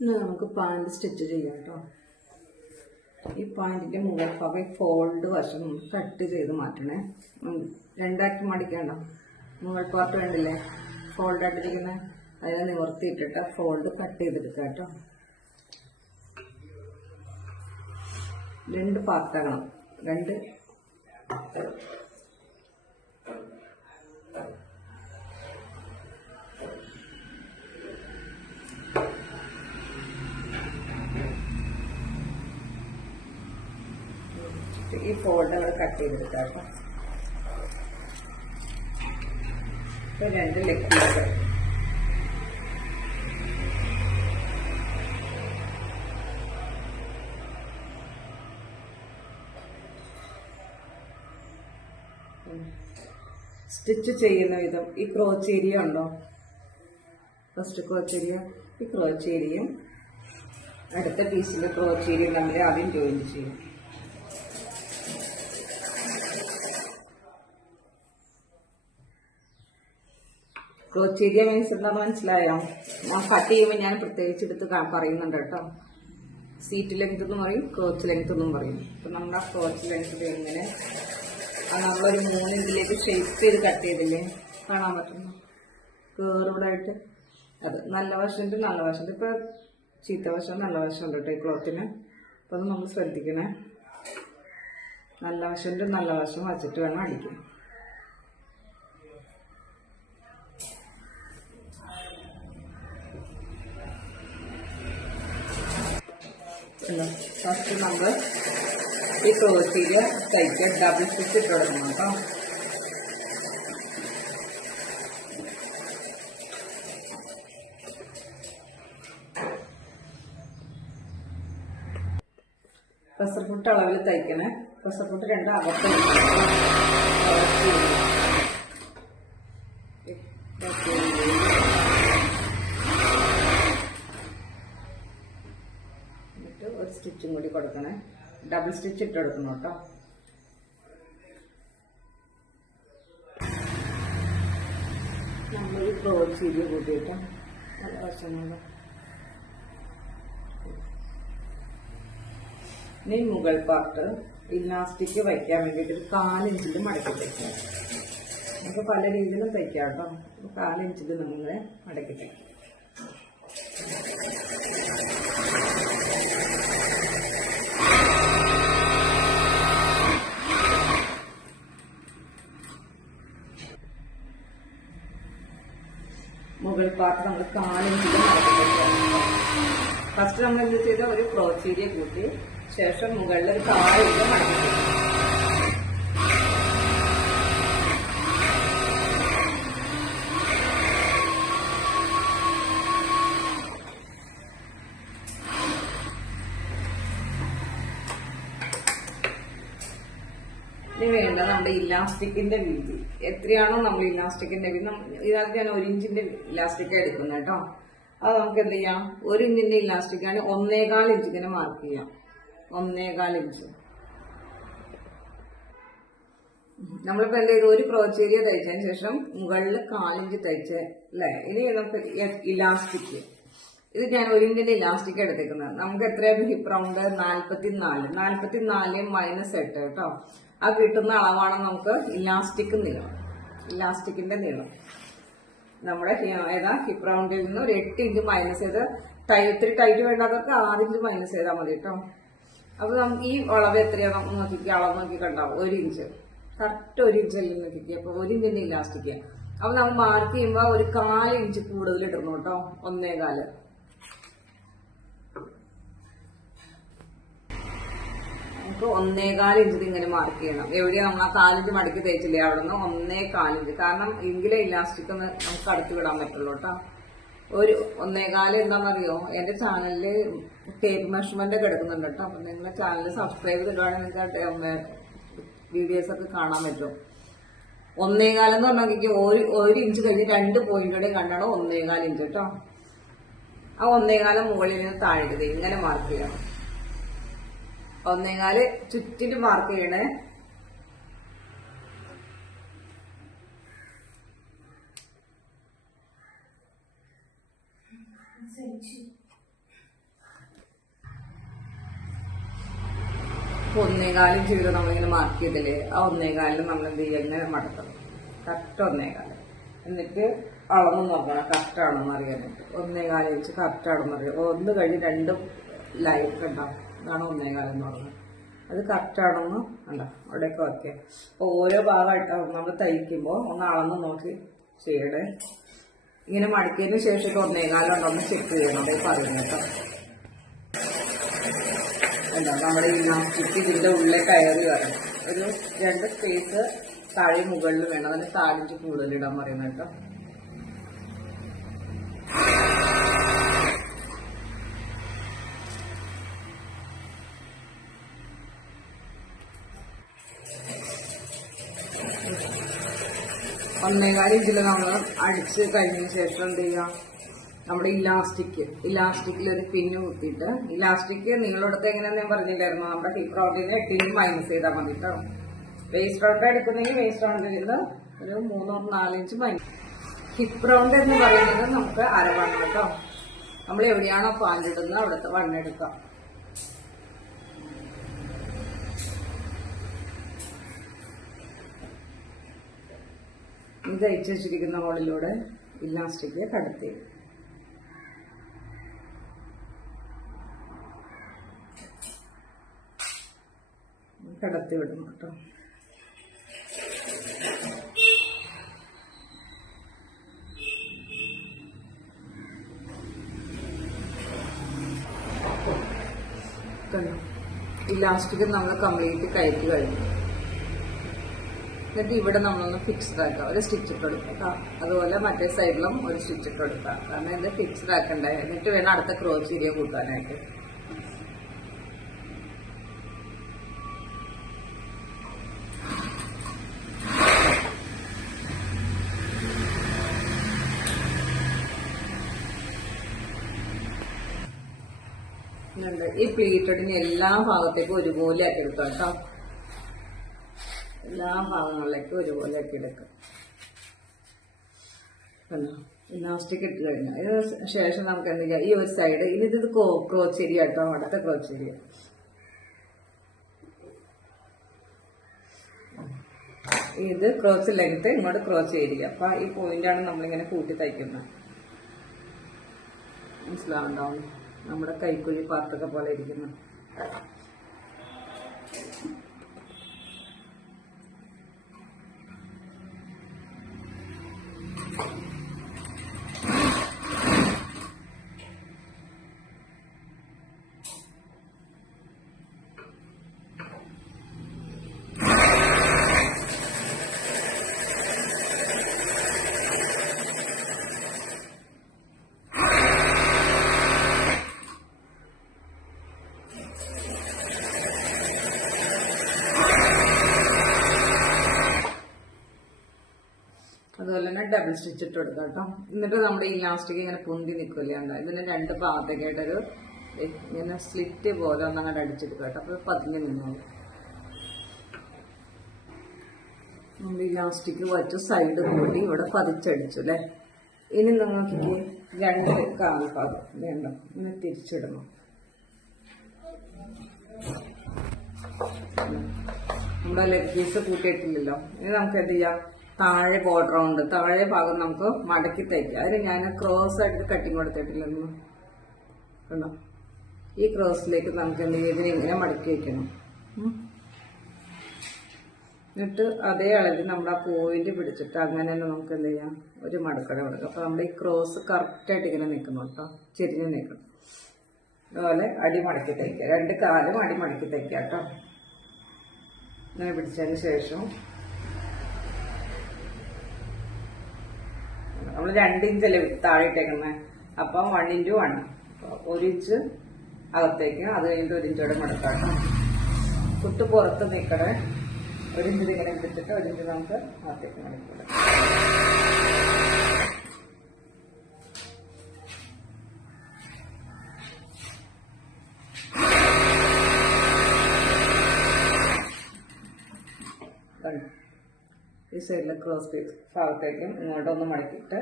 ഇന്ന് നമുക്ക് pant stitch ചെയ്യാം കേട്ടോ. ഈ പാൻറ്റിൻ്റെ മുകൾ ഭാഗം ഫോൾഡ് വശം കട്ട് ചെയ്ത് മാറ്റണേ. രണ്ടാക്കി മടിക്കണ്ട. മുകൾ പാർട്ട് വേണ്ടില്ലേ ഫോൾഡ് ആയിട്ടിരിക്കുന്നത്, അതിനെ നിവർത്തിയിട്ടിട്ട് ഫോൾഡ് കട്ട് ചെയ്തെടുക്കുക കേട്ടോ. രണ്ട് പാർട്ടാകണം. രണ്ട് ഈ ഫോൾഡ് അവിടെ കട്ട് ചെയ്തെടുക്കാം കേട്ടോ. ഇപ്പൊ രണ്ട് ലെഗ് പീസ് സ്റ്റിച്ച് ചെയ്യുന്ന വിധം ഈ ക്രോച്ച് ഏരിയ ഉണ്ടോ, ഫസ്റ്റ് ക്രോച്ച് ഏരിയ, ഈ ക്രോച്ച് ഏരിയയും അടുത്ത പീസിന്റെ ക്രോച്ച് ഏരിയയും തമ്മിൽ ആദ്യം ജോയിൻ ചെയ്യും. ക്രോച്ച് ഏരിയ മീൻസ് എന്താണെന്ന് മനസ്സിലായോ? ഞാൻ കട്ട് ചെയ്യുമ്പോൾ ഞാൻ പ്രത്യേകിച്ച് എടുത്ത് പറയുന്നുണ്ട് കേട്ടോ. സീറ്റ് ലെങ്ത് എന്ന് പറയും, ക്രോച്ച് ലെങ്ത് എന്നും പറയും. അപ്പം നമ്മുടെ ക്രോച്ച് ലെങ്ത് എങ്ങനെ നമ്മളൊരു 3 ഇഞ്ചിലേക്ക് ഷേപ്പ് ചെയ്ത് കട്ട് ചെയ്തില്ലേ, കാണാൻ പറ്റുന്നു കേർവ്ഡായിട്ട്. അത് നല്ല വശമുണ്ട്, നല്ല വശമുണ്ട്. ഇപ്പം ചീത്ത വശം നല്ല വശമുണ്ട് കേട്ടോ ഈ ക്ലോത്തിന്. അപ്പം അത് നമ്മൾ ശ്രദ്ധിക്കണേ. നല്ല വശമുണ്ട്, നല്ല വശം വച്ചിട്ട് വേണം അടിക്കാൻ. ഫസ്റ്റ് നമ്മൾ ഈ ക്രോച്ച് ഏരിയ തയ്ക്കാൻ ഡബിൾ സ്റ്റിച്ച് ഇട്ട് കൊടുക്കണം കേട്ടോ. പ്രഷർ ഫുട്ട് അളവിൽ തയ്ക്കണേ. പ്രഷർ ഫുട്ട് 2 അകത്ത് ഒരു സ്റ്റിച്ചും കൂടി കൊടുക്കണേ. ഡബിൾ സ്റ്റിച്ച് ഇട്ട് കൊടുക്കണം കേട്ടോ. നമ്മളൊരു ക്രോച്ച് ഏരിയ കൂട്ടിയിട്ട് നല്ല വശമുള്ള ഇനി മുകൾ പാർട്ട് ഇലാസ്റ്റിക് വയ്ക്കാൻ വേണ്ടിയിട്ട് ഒരു 4 ഇഞ്ചിൽ മടക്കി തയ്ക്കാം. നമുക്ക് പല രീതിയിലും തയ്ക്കാം കേട്ടോ. 4 ഇഞ്ചിൽ നമ്മൾ മടക്കി തയ്ക്കാം. മുകൾ പാർട്ട് നമ്മൾ 4 ഇഞ്ചിൽ മടക്കി തയ്ക്കാം. ഫസ്റ്റ് നമ്മൾ എന്ത് ചെയ്ത ഒരു ക്രോച്ച് ഏരിയ കൂട്ടി ശേഷം മുകളിൽ ഒരു 4 ഇഞ്ച് മടക്കി തയ്ക്കാം. ഇനി വേണ്ട നമ്മുടെ ഇലാസ്റ്റിക്കിന്റെ വീതി എത്രയാണോ നമ്മൾ ഇലാസ്റ്റിക്കിന്റെ വീതി. ഇതിനകത്ത് ഞാൻ 1 ഇഞ്ചിന്റെ ഇലാസ്റ്റിക് എടുക്കുന്നത് കേട്ടോ. അത് നമുക്ക് എന്ത് ചെയ്യാം, 1 ഇഞ്ചിന്റെ ഇലാസ്റ്റിക് ആണ് 1.25 ഇഞ്ചിങ്ങനെ മാർക്ക് ചെയ്യാം. 1.25 ഇഞ്ച് നമ്മളിപ്പോ എന്ത് ചെയ്തു, ഒരു ക്രോച്ച് ഏരിയ തയ്ച്ചതിന് ശേഷം മുകളിൽ 4 ഇഞ്ച് തയ്ച്ച് അല്ലേ. ഇനി നമുക്ക് ഇലാസ്റ്റിക്, ഇത് ഞാൻ 1 ഇഞ്ചിന്റെ ഇലാസ്റ്റിക് എടുത്തേക്കുന്നത്. നമുക്ക് എത്രയായിരുന്നു ഹിപ്പ് റൗണ്ട്? 44. 44 മൈനസ് 8 കേട്ടോ. ആ കിട്ടുന്ന അളവാണ് നമുക്ക് ഇലാസ്റ്റിക് നീളം. ഇലാസ്റ്റിക്കിന്റെ നീളം നമ്മുടെ ഏതാ ഹിപ്പ് റൗണ്ടിൽ നിന്ന് ഒരു 8 ഇഞ്ച് മൈനസ് ചെയ്ത് ഇത്തിരി ടൈറ്റ് വേണ്ടാത്തവർക്ക് 6 ഇഞ്ച് മൈനസ് ചെയ്താൽ മതി കേട്ടോ. അപ്പൊ നമുക്ക് ഈ അളവ് എത്രയാ നോക്കിക്കുക, അളവ് നോക്കി കണ്ടാവും. 1 ഇഞ്ച് കറക്റ്റ് 1 ഇഞ്ച് അല്ലേ നോക്കിക്കുക. അപ്പൊ 1 ഇഞ്ചിന്റെ ഇലാസ്റ്റിക് അപ്പൊ നമ്മൾ മാർക്ക് ചെയ്യുമ്പോ ഒരു 4 ഇഞ്ച് കൂടുതൽ ഇടണം കേട്ടോ. 1.25 നമുക്ക് 1.25 ഇഞ്ച് ഇങ്ങനെ മാർക്ക് ചെയ്യണം. എവിടെയാ നമ്മൾ ആ 4 ഇഞ്ച് മടക്കി തയ്ച്ചില്ലേ, അവിടെ നിന്ന് 1.25 ഇഞ്ച്. കാരണം എങ്കിലേ ഇലാസ്റ്റിക് ഒന്ന് നമുക്ക് അടുത്ത് വിടാൻ പറ്റുള്ളൂ കേട്ടോ. ഒരു 1.25 എന്താണെന്നറിയോ, എന്റെ ചാനലില് ടേപ്പ് മെഷർമെന്റ് ഒക്കെ എടുക്കുന്നുണ്ട് കേട്ടോ. അപ്പൊ നിങ്ങളുടെ ചാനൽ സബ്സ്ക്രൈബ് ചെയ്തിടുവാണെങ്കിൽ നിങ്ങൾക്ക് വീഡിയോസ് ഒക്കെ കാണാൻ പറ്റും. 1.25 എന്ന് പറഞ്ഞാൽ 1 ഇഞ്ച് കഴിഞ്ഞ് 2 പോയിന്റുടെയും കണ്ടാണ് 1.25 ഇഞ്ച് കേട്ടോ. ആ 1.25 മുകളിൽ നിന്ന് താഴെ ഇങ്ങനെ മാർക്ക് ചെയ്യണം. 1.25 ചുറ്റിന് മാർക്ക് ചെയ്യണേ. അപ്പോൾ 1.25 ഇഞ്ച് നമ്മളിങ്ങനെ മാർക്ക് ചെയ്തില്ലേ, ആ 1.25 നമ്മൾ എന്ത് ചെയ്യുക, ഇങ്ങനെ മടക്കണം. കറക്റ്റ് 1.25. എന്നിട്ട് അളന്ന് നോക്കണം കറക്റ്റ് ആണെന്ന് അറിയാനായിട്ട്. 1.25 ഇഞ്ച് കറക്റ്റ് ആണെന്ന് അറിയാം. 1 കഴിഞ്ഞ് 2 ലൈൻ ഉണ്ടാവും. ഇതാണ് 1.25 എന്ന് പറയുന്നത്. അത് കറക്റ്റ് ആണെന്ന് ഉണ്ടോ അവിടെയൊക്കെ ഓക്കെ. അപ്പോൾ ഓരോ ഭാഗമായിട്ട് നമ്മൾ തയ്ക്കുമ്പോൾ ഒന്ന് അളന്ന് നോക്കി ചെയ്യണേ. ഇങ്ങനെ മടക്കിയതിന് ശേഷം 1.25 ഉണ്ടോന്ന് ചെക്ക് ചെയ്യണം. അതേ പറയുന്നത് കേട്ടോ. എന്താ നമ്മുടെ ഇലാസ്റ്റിക് ഇതിന്റെ ഉള്ളിൽ കയറി വരണം. ഒരു 2 സ്പേസ് താഴെ മുകളിൽ വേണം. അതിന് 4 ഇഞ്ച് കൂടുതൽ ഇടാൻ പറയുന്നത് കേട്ടോ. ഒന്നേകാൽ ഇഞ്ചിൽ നമ്മൾ അടിച്ച് കഴിഞ്ഞതിന് ശേഷം എന്ത് ചെയ്യുക, നമ്മുടെ ഇലാസ്റ്റിക്കിൽ ഒരു പിന്ന് കുത്തിയിട്ട്, ഇലാസ്റ്റിക് നിങ്ങളോടത്ത് എങ്ങനെയാന്ന് ഞാൻ പറഞ്ഞില്ലായിരുന്നു, നമ്മുടെ ഹിപ്പ് റൗണ്ടിൽ 8 ഇഞ്ച് മൈനസ് ചെയ്താൽ മതി കേട്ടോ. വേസ്റ്റ് റൗണ്ട് എടുക്കുന്നെങ്കിൽ വേസ്റ്റ് റൗണ്ടിൽ നിന്ന് ഒരു 3-4 ഇഞ്ച് മൈനസ്. ഹിപ്പ് റൗണ്ട് എന്ന് പറയുന്നത് നമുക്ക് അരവണ്ണം കേട്ടോ. നമ്മൾ എവിടെയാണോ പാൻറ് ഇടുന്നത് അവിടുത്തെ വണ്ണെടുക്കാം. ഇത് തയ്ച്ചു വെച്ചിരിക്കുന്ന ഹോളിലൂടെ ഇലാസ്റ്റിക് കടത്തി വിടും കേട്ടോ. ഇലാസ്റ്റിക് നമ്മൾ കംപ്ലീറ്റ് കയറ്റി കഴിഞ്ഞു. എന്നിട്ട് ഇവിടെ നമ്മളൊന്ന് ഫിക്സ്ഡ് ആക്കാം. ഒരു സ്റ്റിച്ച് ഇട്ട് കൊടുക്കാം. അതുപോലെ മറ്റേ സൈഡിലും ഒരു സ്റ്റിച്ച് ഇട്ട് കൊടുക്കാം. കാരണം ഇത് ഫിക്സ്ഡ് ആക്കണ്ടേ. എന്നിട്ട് വേണം അടുത്ത ക്രോസ് ഏരിയ കൂട്ടാനായിട്ട്. ഈ പ്ലീറ്റഡിന് എല്ലാ ഭാഗത്തേക്കും ഒരുപോലെ ആക്കി എടുക്കാം കേട്ടോ. എല്ലാ ഭാഗങ്ങളിലേക്കും ഒരുപോലെ ആക്കി എടുക്കാം. ഇലാസ്റ്റിക് ഇട്ട് കഴിഞ്ഞാൽ ഇതിന് ശേഷം നമുക്ക് എന്ത് ചെയ്യാം, ഈ ഒരു സൈഡ് ഇനി ഇത് ക്രോച്ച് ഏരിയ കേട്ടോ. അടുത്ത ക്രോച്ച് ഏരിയ ഇത് ക്രോച്ച് ലെങ്ത്, ഇങ്ങോട്ട് ക്രോച്ച് ഏരിയ. അപ്പൊ ഈ പോയിന്റാണ് നമ്മളിങ്ങനെ കൂട്ടി തയ്ക്കുന്നത്. മനസ്സിലാവുണ്ടാവും, നമ്മുടെ കൈക്കുഴി പാർത്തൊക്കെ പോലെ ഇരിക്കുന്നു. അതുപോലെ തന്നെ ഡബിൾ സ്റ്റിച്ച് ഇട്ട് കൊടുക്കാം കേട്ടോ. എന്നിട്ട് നമ്മുടെ ഇലാസ്റ്റിക് ഇങ്ങനെ പൊന്തി നിൽക്കില്ല. ഇതിന് 2 ഭാഗത്തേക്കായിട്ടൊരു ഇങ്ങനെ സ്ലിറ്റ് പോലെ ഒന്നങ്ങനെ അടിച്ചെടുക്കുക കേട്ടോ. അപ്പോൾ പതിഞ്ഞ് നിന്നോളൂ. നമ്മൾ ഇലാസ്റ്റിക് വച്ച് സൈഡ് കൂടി ഇവിടെ പതിച്ചടിച്ചു അല്ലേ. ഇനി നിങ്ങൾക്ക് 2 കാൽഭാഗം വേണ്ട ഇങ്ങനെ തിരിച്ചിടണം. നമ്മുടെ ലെഗ് പീസ് കൂട്ടിയിട്ടില്ലല്ലോ. ഇനി നമുക്ക് എന്ത് ചെയ്യാം, താഴെ ബോർഡർ ഉണ്ട്, താഴെ ഭാഗം നമുക്ക് മടക്കി തയ്ക്കാം. അതിന് ഞാൻ ക്രോസ് ആയിട്ട് കട്ടിങ് കൊടുത്തിട്ടില്ലെന്ന് കണ്ടോ. ഈ ക്രോസിലേക്ക് നമുക്ക് എന്ത് ചെയ്യും, ഇതിനെ ഇങ്ങനെ മടക്കി വയ്ക്കണം. എന്നിട്ട് അതേ അളവിൽ നമ്മൾ ആ പോയിന്റ് പിടിച്ചിട്ട് അങ്ങനെ തന്നെ നമുക്ക് എന്ത് ചെയ്യാം, ഒരു മടക്കട കൊടുക്കാം. അപ്പൊ നമ്മുടെ ഈ ക്രോസ് കറക്റ്റായിട്ട് ഇങ്ങനെ നിൽക്കണം കേട്ടോ, ചെരിഞ്ഞ് നിൽക്കണം. അതുപോലെ അടി മടക്കി തയ്ക്കുക. 2 കാലും അടി മടക്കി തയ്ക്കുക കേട്ടോ. ഇങ്ങനെ പിടിച്ചതിന് ശേഷം നമ്മൾ 2 ഇഞ്ചല്ലേ താഴെ ഇട്ടേക്കുന്നത്. അപ്പം 1 ഇഞ്ച് 1, 1 ഇഞ്ച് അകത്തേക്ക്, അത് കഴിഞ്ഞിട്ട് 1 ഇഞ്ചോടെ മടക്കാട്ടോ. കുട്ട് പുറത്ത് നിൽക്കണേ. 1 ഇഞ്ച് ഇങ്ങനെ എടുത്തിട്ട് 1 ഇഞ്ച് നമുക്ക് അകത്തേക്ക് മടക്കൂടെ. ഈ സൈഡിലെ ക്രോസ് പീസ് ഭാഗത്തേക്കും ഇങ്ങോട്ടൊന്ന് മടക്കിയിട്ട്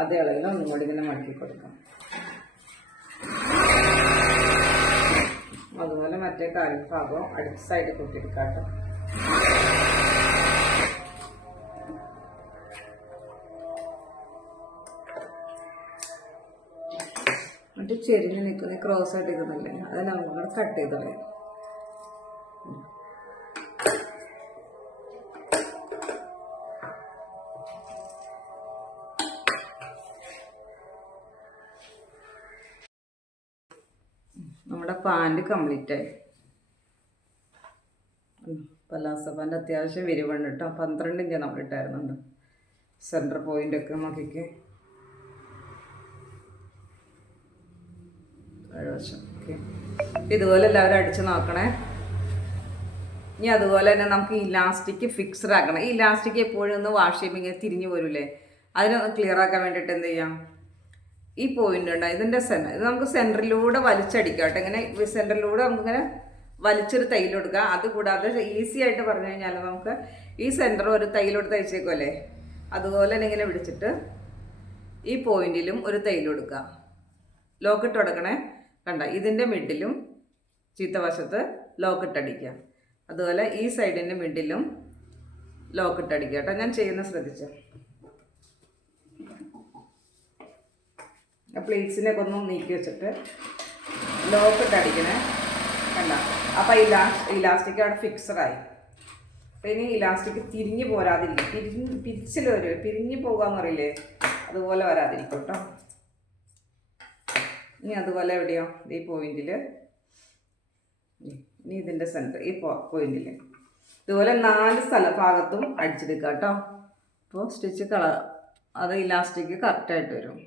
അതേ അളവിൽ ഒന്നും കൂടി ഇങ്ങനെ മടക്കി കൊടുക്കാം. അതുപോലെ മറ്റേ കാൽ ഭാഗവും അടുത്ത സൈഡ് കുത്തിയെടുക്കാം കേട്ടോ. എന്നിട്ട് ചെരിഞ്ഞ് നിൽക്കുന്ന ക്രോസ് ആയിട്ട് നിൽക്കുന്നില്ലേ, അത് നമുക്ക് കട്ട് ചെയ്ത് കളയാം. നമ്മുടെ പാൻറ് കംപ്ലീറ്റ് ആയി. പലാസ പാൻറ് അത്യാവശ്യം വിരിവുണ്ട് കേട്ടോ. 12 ഇഞ്ച് നമ്മൾ ഇട്ടായിരുന്നുണ്ട്. സെൻറ്റർ പോയിന്റ് ഒക്കെ നോക്കിക്ക്. ഓക്കെ, ഇതുപോലെ എല്ലാവരും അടിച്ച് നോക്കണേ. ഇനി അതുപോലെ തന്നെ നമുക്ക് ഇലാസ്റ്റിക് ഫിക്സഡ് ആക്കണം. ഈ ഇലാസ്റ്റിക് എപ്പോഴും ഒന്ന് വാഷ് ചെയ്യുമ്പോൾ ഇങ്ങനെ തിരിഞ്ഞു പോരൂലേ, അതിനൊന്ന് ക്ലിയർ ആക്കാൻ വേണ്ടിയിട്ട് എന്ത് ചെയ്യാം, ഈ പോയിന്റ് ഉണ്ട് ഇതിൻ്റെ സെൻറ്റർ, ഇത് നമുക്ക് സെൻറ്ററിലൂടെ വലിച്ചടിക്കാം കേട്ടോ. ഇങ്ങനെ സെൻറ്ററിലൂടെ നമുക്കിങ്ങനെ വലിച്ചൊരു തയ്യൽ കൊടുക്കാം. അതുകൂടാതെ ഈസി ആയിട്ട് പറഞ്ഞു കഴിഞ്ഞാൽ നമുക്ക് ഈ സെൻറ്റർ ഒരു തയ്യലോട് തയ്ച്ചേക്കുമല്ലേ, അതുപോലെ തന്നെ ഇങ്ങനെ പിടിച്ചിട്ട് ഈ പോയിന്റിലും ഒരു തയ്യൽ കൊടുക്കുക. ലോക്കിട്ട് കൊടുക്കണേ, കണ്ട ഇതിൻ്റെ മിഡിലും ചീത്തവശത്ത് ലോക്കിട്ട് അടിക്കുക. അതുപോലെ ഈ സൈഡിൻ്റെ മിഡിലും ലോക്കിട്ട് അടിക്കുക കേട്ടോ. ഞാൻ ചെയ്യുന്ന ശ്രദ്ധിച്ചു. പ്ലേറ്റ്സിനൊക്കെ ഒന്ന് നീക്കി വെച്ചിട്ട് ലോക്കിട്ട് അടിക്കണേ, കണ്ട. അപ്പം ഇലാസ്റ്റിക് അവിടെ ഫിക്സഡായി. അപ്പം ഇനി ഇലാസ്റ്റിക് തിരിഞ്ഞ് പോരാതിരിക്കും, പിരിച്ചിൽ വരും, പിരിഞ്ഞ് പോകാന്ന് പറയില്ലേ, അതുപോലെ വരാതിരിക്കും കേട്ടോ. ഇനി അതുപോലെ എവിടെയോ ഈ പോയിന്റിൽ, ഇനി ഇതിൻ്റെ സെൻറ്റർ ഈ പോയിന്റിൽ ഇതുപോലെ 4 ഭാഗത്തും അടിച്ചെടുക്കുക കേട്ടോ. അപ്പോൾ സ്റ്റിച്ച് അത് ഇലാസ്റ്റിക് കറക്റ്റായിട്ട് വരും.